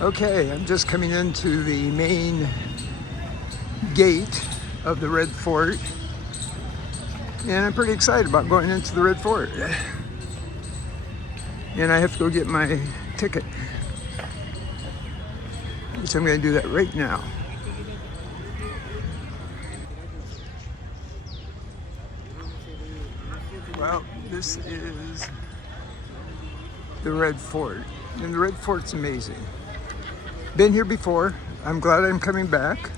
Okay, I'm just coming into the main gate of the Red Fort, and I'm pretty excited about going into the Red Fort. And I have to go get my ticket, so I'm going to do that right now. Well, this is the Red Fort, and the Red Fort's amazing. Been here before. I'm glad I'm coming back.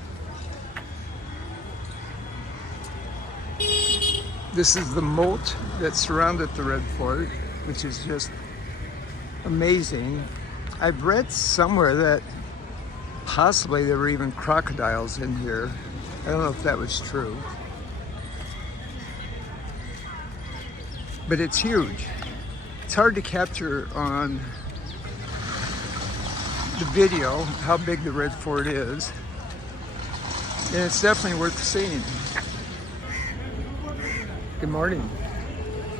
This is the moat that surrounded the Red Fort, which is just amazing. I've read somewhere that possibly there were even crocodiles in here. I don't know if that was true. But it's huge. It's hard to capture on the video how big the Red Fort is. And it's definitely worth seeing. Good morning.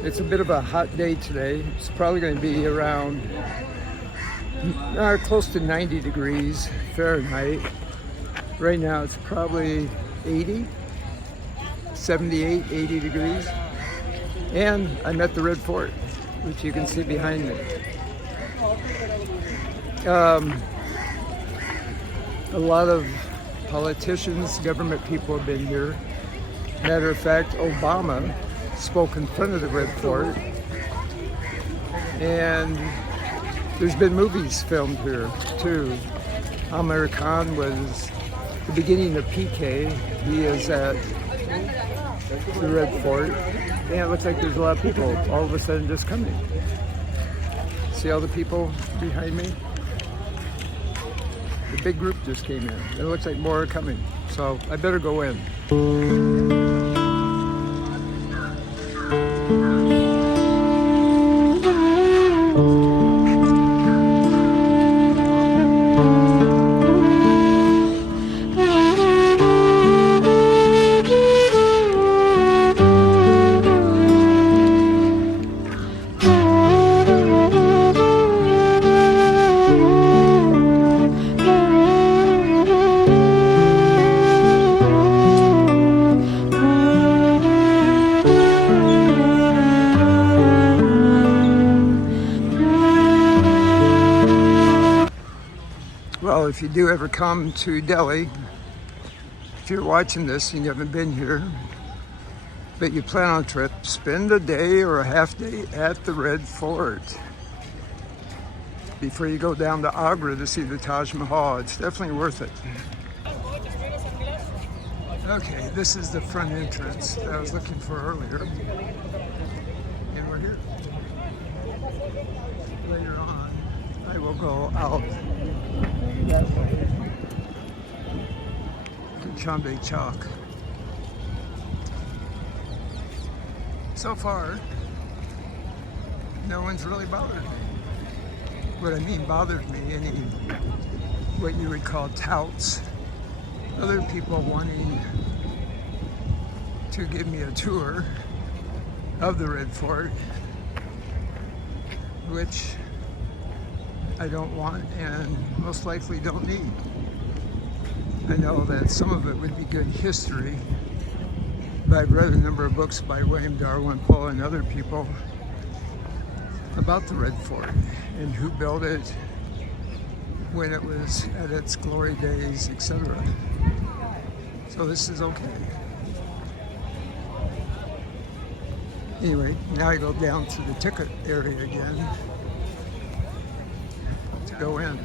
It's a bit of a hot day today. It's probably going to be around close to 90 degrees Fahrenheit. Right now it's probably 80, 78, 80 degrees. And I'm at the Red Fort, which you can see behind me. A lot of politicians, government people have been here. Matter of fact, Obama spoke in front of the Red Fort. And there's been movies filmed here too. Amir Khan was the beginning of PK. He is at the Red Fort. And it looks like there's a lot of people all of a sudden just coming. See all the people behind me? The big group just came in. It looks like more are coming. So I better go in. Well, if you do ever come to Delhi, if you're watching this and you haven't been here, but you plan on a trip, spend a day or a half day at the Red Fort before you go down to Agra to see the Taj Mahal. It's definitely worth it. Okay, this is the front entrance that I was looking for earlier. And we're here. Later on, I will go out that way to Chambe Chowk. So far, no one's really bothered me. What I mean bothered me, any what you would call touts, other people wanting to give me a tour of the Red Fort, which I don't want and most likely don't need. I know that some of it would be good history, but I've read a number of books by William Dalrymple and other people about the Red Fort and who built it, when it was at its glory days, etc. So this is okay. Anyway, now I go down to the ticket area again to go in.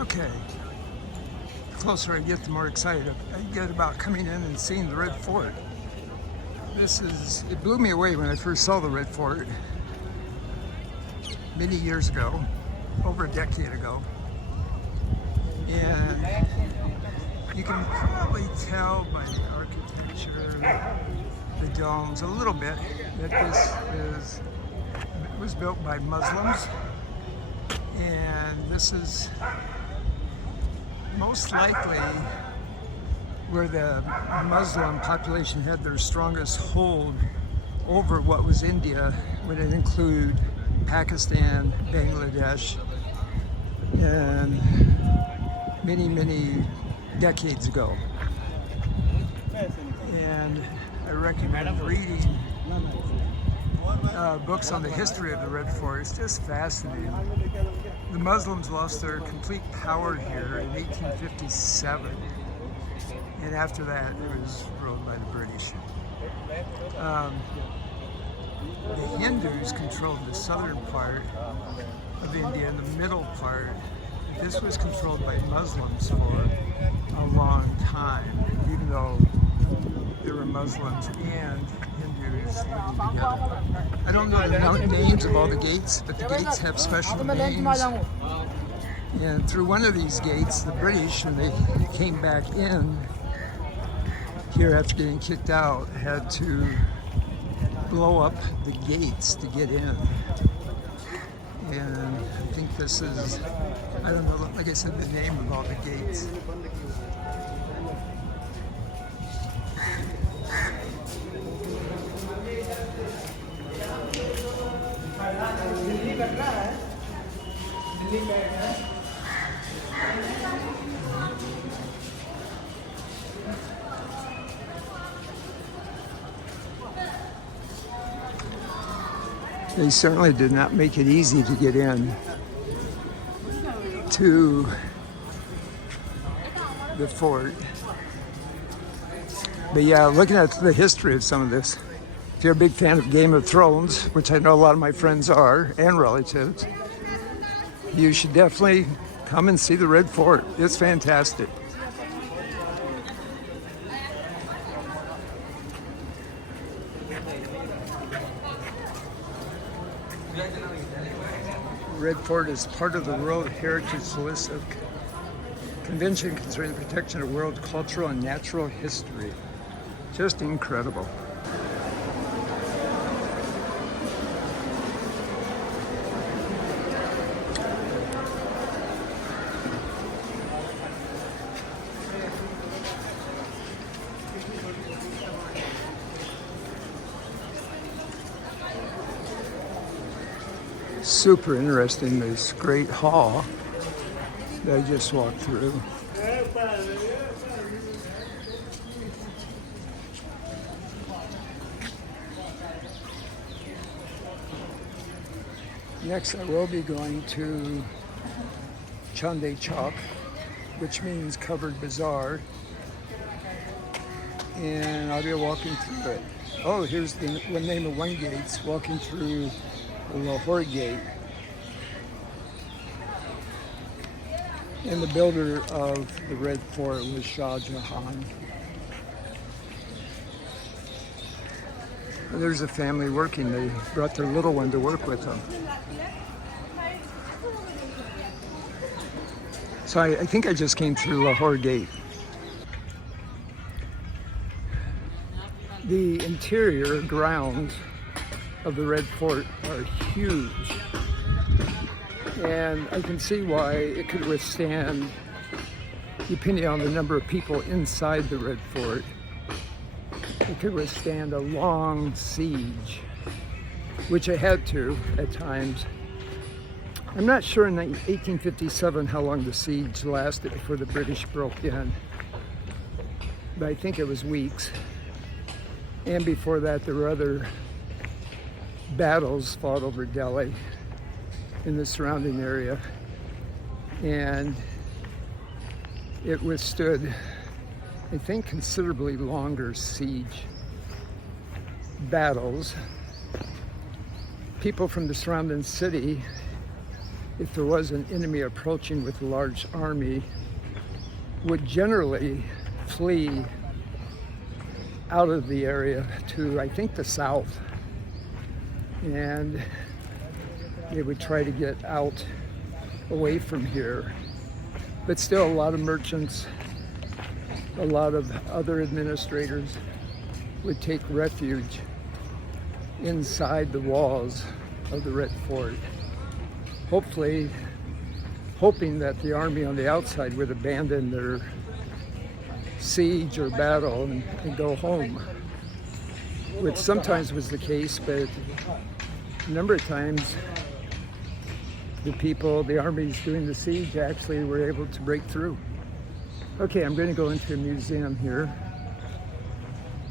Okay. The closer I get, the more excited I get about coming in and seeing the Red Fort. It blew me away when I first saw the Red Fort many years ago, over a decade ago. And you can probably tell by the architecture, the domes, a little bit, that it was built by Muslims. And this is most likely where the Muslim population had their strongest hold over what was India, when it included Pakistan, Bangladesh, and many decades ago. And I recommend reading books on the history of the Red Fort. It's just fascinating. The Muslims lost their complete power here in 1857, and after that it was ruled by the British. The Hindus controlled the southern part of India and the middle part. This was controlled by Muslims for a long time, even though there were Muslims and Hindus living together. I don't know the names of all the gates, but the gates have special names. And through one of these gates, the British, when they came back in here after getting kicked out, had to blow up the gates to get in. And I think this is, I don't know, like I said, the name of all the gates. They certainly did not make it easy to get in to the fort. But yeah, looking at the history of some of this, if you're a big fan of Game of Thrones, which I know a lot of my friends are, and relatives, you should definitely come and see the Red Fort. It's fantastic. Red Fort is part of the World Heritage List of Convention concerning the protection of world cultural and natural history. Just incredible. Super interesting, this great hall that I just walked through. Next, I will be going to Chande Chowk, which means covered bazaar, and I'll be walking through it. Oh, here's the name of one gate, walking through the Lahore Gate. And the builder of the Red Fort was Shah Jahan. And there's a family working. They brought their little one to work with them. So I think I just came through Lahore Gate. The interior grounds of the Red Fort are huge. And I can see why it could withstand, depending on the number of people inside the Red Fort, it could withstand a long siege, which it had to at times. I'm not sure in 1857 how long the siege lasted before the British broke in, but I think it was weeks. And before that, there were other battles fought over Delhi in the surrounding area, and it withstood, I think, considerably longer siege battles. People from the surrounding city, if there was an enemy approaching with a large army, would generally flee out of the area to, I think, the south, and they would try to get out away from here. But still, a lot of merchants, a lot of other administrators would take refuge inside the walls of the Red Fort, hopefully hoping that the army on the outside would abandon their siege or battle and go home, which sometimes was the case, but a number of times the people, the armies doing the siege actually were able to break through. Okay, I'm going to go into a museum here,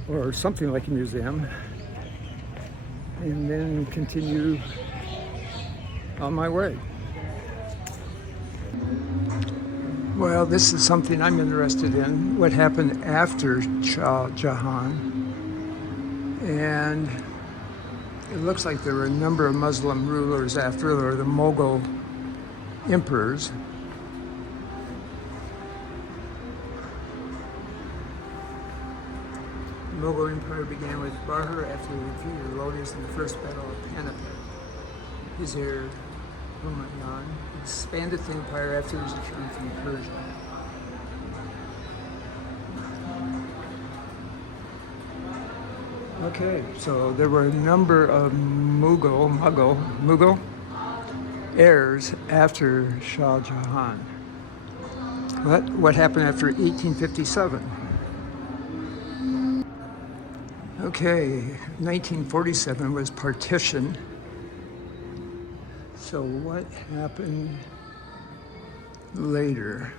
or something like a museum, and then continue on my way. Well, this is something I'm interested in, what happened after Shah Jahan. And it looks like there were a number of Muslim rulers after, or the Mughal emperors. The Mughal Empire began with Bahar after the defeat of the Lodis in the First Battle of Panipat. His heir, Humayun, expanded the empire after his return from Persia. Okay, so there were a number of Mughal heirs after Shah Jahan. What happened after 1857? Okay, 1947 was partition. So what happened later?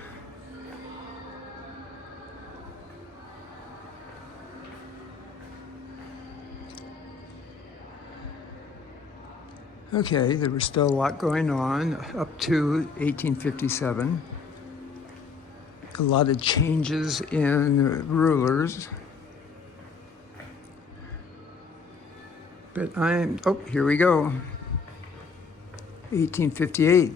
Okay, there was still a lot going on up to 1857. A lot of changes in rulers. But here we go. 1858.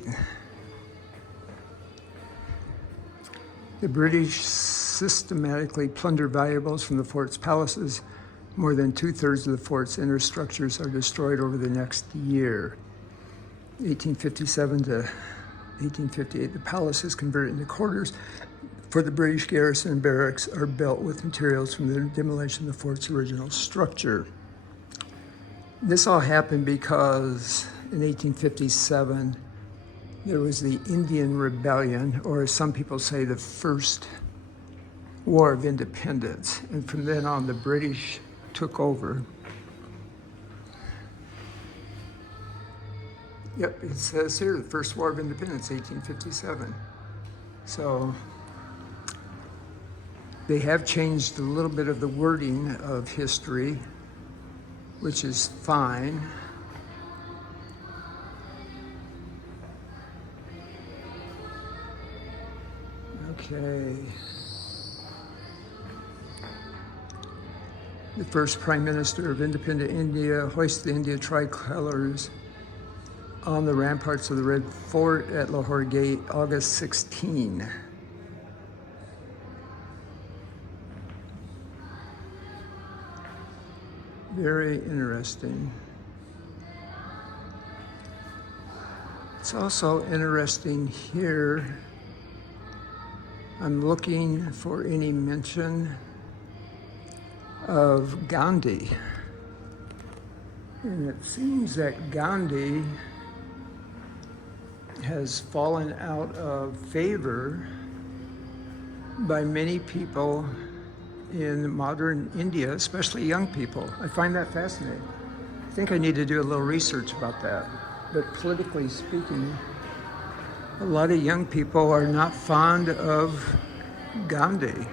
The British systematically plundered valuables from the fort's palaces. More than 2/3 of the fort's inner structures are destroyed over the next year. 1857 to 1858, the palace is converted into quarters for the British garrison, and barracks are built with materials from the demolition of the fort's original structure. This all happened because in 1857, there was the Indian Rebellion, or as some people say, the First War of Independence. And from then on, the British took over. Yep, it says here, the First War of Independence, 1857. So they have changed a little bit of the wording of history, which is fine. Okay. The first Prime Minister of independent India hoisted the India tricolors on the ramparts of the Red Fort at Lahore Gate, August 16. Very interesting. It's also interesting here, I'm looking for any mention of Gandhi. And it seems that Gandhi has fallen out of favor by many people in modern India, especially young people. I find that fascinating. I think I need to do a little research about that. But politically speaking, a lot of young people are not fond of Gandhi.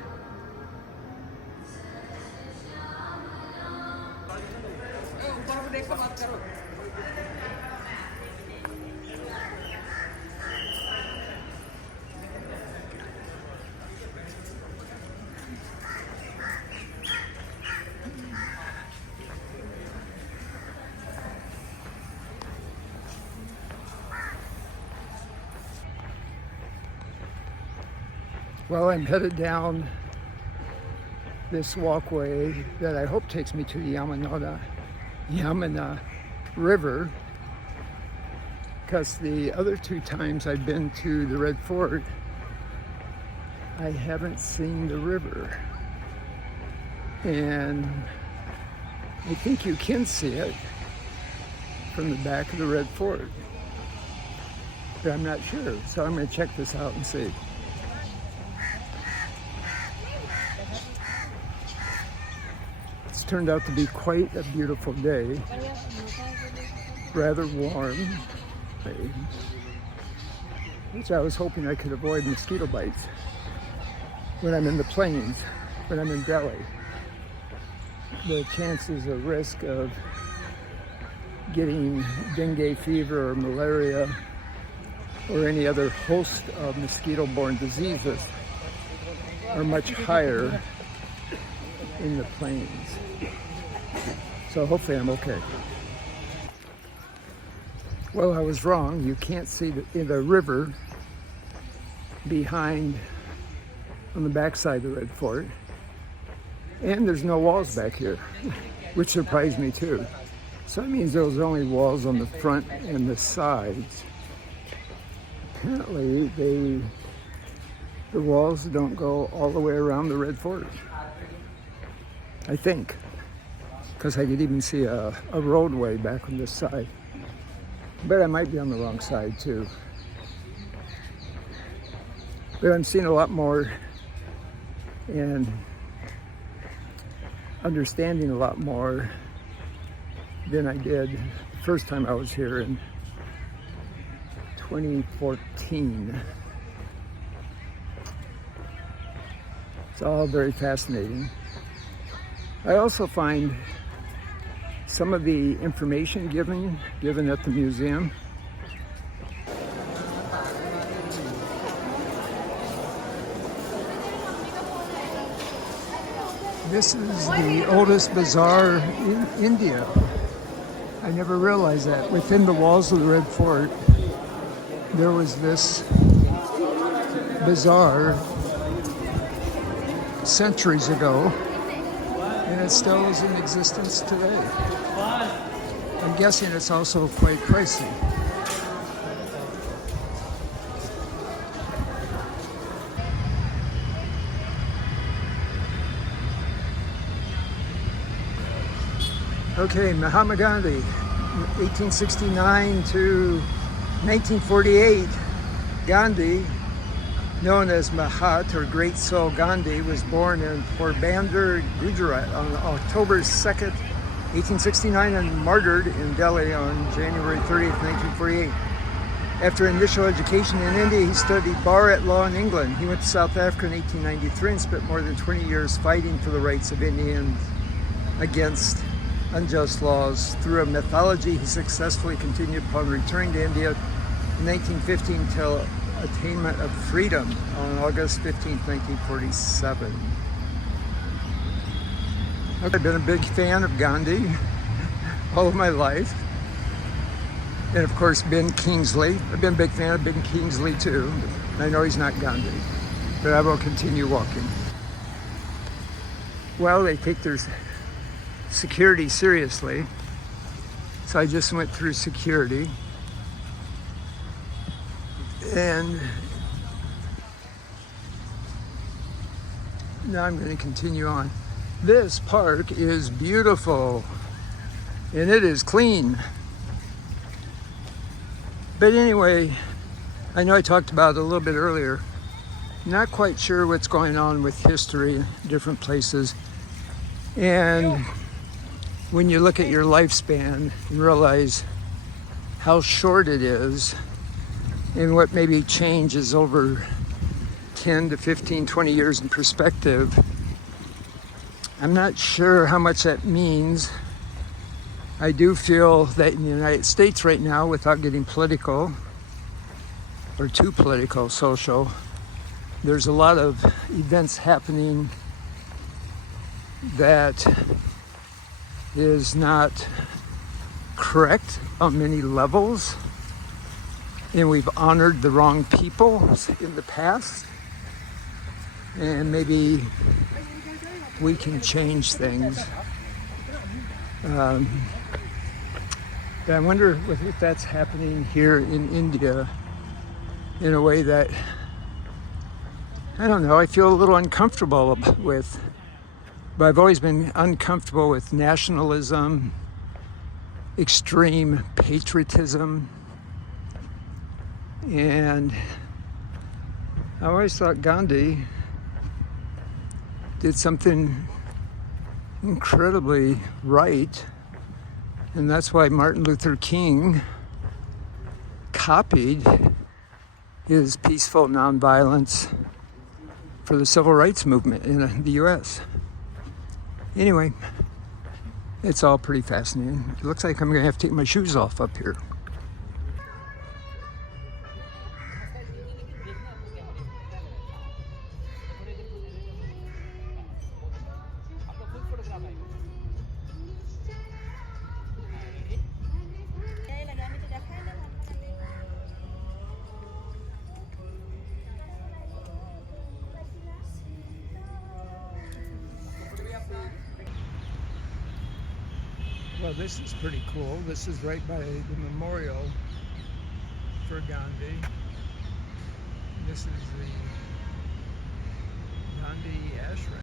Well, I'm headed down this walkway that I hope takes me to the Yamuna River, because the other two times I've been to the Red Fort, I haven't seen the river. And I think you can see it from the back of the Red Fort, but I'm not sure. So I'm going to check this out and see. Turned out to be quite a beautiful day, rather warm. which I was hoping I could avoid mosquito bites when I'm in the plains, when I'm in Delhi. The chances or risk of getting dengue fever or malaria or any other host of mosquito-borne diseases are much higher in the plains. So hopefully I'm okay. Well, I was wrong. You can't see the river behind on the backside of the Red Fort. And there's no walls back here, which surprised me too. So that means there was only walls on the front and the sides. Apparently the walls don't go all the way around the Red Fort. I think, because I could even see a roadway back on this side. But I might be on the wrong side too. But I'm seeing a lot more and understanding a lot more than I did the first time I was here in 2014. It's all very fascinating. I also find some of the information given at the museum This is the oldest bazaar in India. I never realized that. Within the walls of the Red Fort, there was this bazaar centuries ago, and it still is in existence today. I'm guessing it's also quite pricey. Okay, Mahatma Gandhi, 1869 to 1948. Gandhi, known as Mahat or Great Soul Gandhi, was born in Porbandar, Gujarat on October 2nd, 1869 and martyred in Delhi on January 30th, 1948. After initial education in India, he studied bar at law in England. He went to South Africa in 1893 and spent more than 20 years fighting for the rights of Indians against unjust laws. Through a mythology, he successfully continued upon returning to India in 1915 till attainment of freedom on August 15, 1947. I've been a big fan of Gandhi all of my life. And of course, Ben Kingsley. I've been a big fan of Ben Kingsley too. I know he's not Gandhi, but I will continue walking. Well, they take their security seriously. So I just went through security. And now I'm going to continue on. This park is beautiful and it is clean. But anyway, I know I talked about it a little bit earlier. Not quite sure what's going on with history in different places. And when you look at your lifespan and realize how short it is and what maybe changes over 10 to 15, 20 years in perspective, I'm not sure how much that means. I do feel that in the United States right now, without getting political or too political, social, there's a lot of events happening that is not correct on many levels. And we've honored the wrong people in the past. And maybe we can change things. But I wonder if that's happening here in India in a way that, I don't know, I feel a little uncomfortable with. But I've always been uncomfortable with nationalism, extreme patriotism, and I always thought Gandhi did something incredibly right, and that's why Martin Luther King copied his peaceful nonviolence for the civil rights movement in the U.S. Anyway, it's all pretty fascinating. It looks like I'm going to have to take my shoes off up here. Well, this is pretty cool. This is right by the memorial for Gandhi. This is the Gandhi ashram.